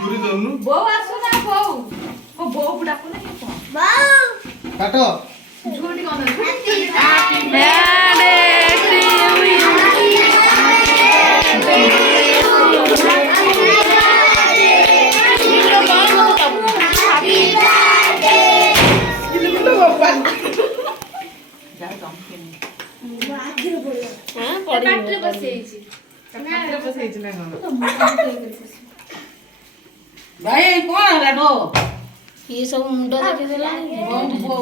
छुरी दनु बो आसो ना बो को बो बुडा को नहीं को काटो झूठी कौन है काटरे बसेइछि काटरे बसेइछि ना भाई कौन है बो ये सब मुंडा देखे देला बो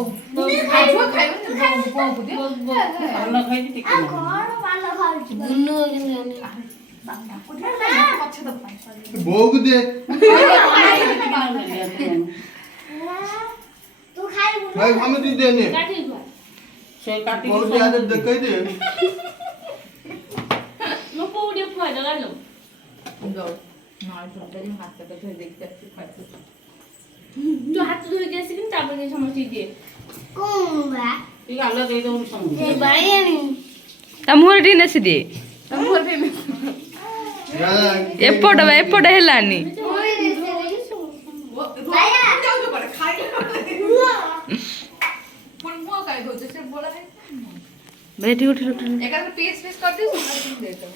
खाइबो खाइबो बो बो दियो खाना खाई थी गुन्नू केन पछे तो पाइ बोग दे तू खाई भाई हम दी देने काटी खा से काटी बोग दे आदत दे कह दे नो पोडी फुआ जला लो दो नॉय सुंदरी हाथ पे धोई देखते खाइबो तू हाथ धोई के सिकिन तापर के समझी दिए कोंबा ये गाला दे दो समझ ए बायणी ତା ମୁହଁରେ ଟିକେ ନେସି ଦିଏ तम बोल पे ଏପଟ ହେଲାନି ओए देसे वो जाओ जो पर खाइ पण मो काय होते से बोला है ବେଠି ଉଠି ଉଠି एकर पीस कर दे सुंदर दे दो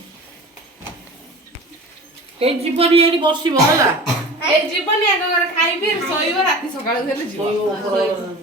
के जीवन ये बसिबो होला ए जीवन या खाइबे सोइबो राती सकाळ हेले जीवन